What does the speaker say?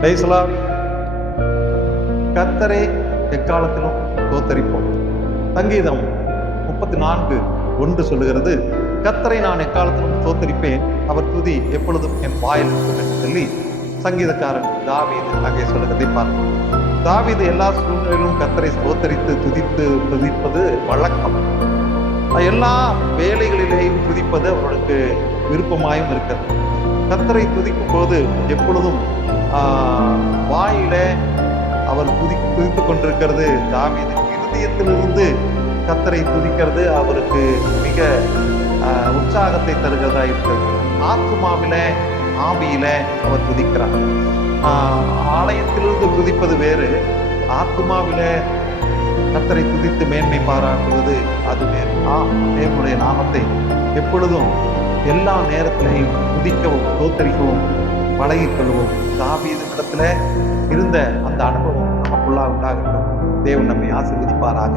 Praise the Lord. கர்த்தரை எக்காலத்திலும் ஸ்தோத்தரிப்போம். சங்கீதம் 34:1 சொல்லுகிறது, கர்த்தரை நான் எக்காலத்திலும் ஸ்தோத்தரிப்பேன், அவர் துதி எப்பொழுதும் என் வாயில் இருக்கும் என்று சொல்லி சங்கீதக்காரன் தாவீது அங்கே சொல்லுகிறதை பார்ப்போம். தாவீது எல்லா சூழ்நிலையிலும் கர்த்தரை ஸ்தோத்தரித்து துதிப்பது வழக்கம். எல்லா வேலைகளிலேயும் துதிப்பது அவர்களுக்கு விருப்பமாயும் இருக்கிறது. கர்த்தரை துதிக்கும் போது எப்பொழுதும் வாயில அவர் துதித்து கொண்டிருக்கிறது. தாவீது இருதயத்திலிருந்து கர்த்தரை துதிக்கிறது அவருக்கு மிக உற்சாகத்தை தருகிறதா இருக்கிறது. ஆத்துமாவில ஆவியில அவர் துதிக்கிறார். ஆலயத்திலிருந்து துதிப்பது வேறு, ஆத்துமாவில கர்த்தரை துதித்து மேன்மை பாராட்டுவது அது வேறு. தேவனுடைய நாமத்தை எப்பொழுதும் எல்லா நேரத்திலையும் துதிக்கவும் ஸ்தோத்தரிக்கவும் பழகிக்கொள்வோம். தாவீதினிடத்துல இருந்த அந்த அனுபவம் நமக்குள்ளா உண்டாகட்டும். தேவன் நம்மை ஆசீர்வதிப்பாராக.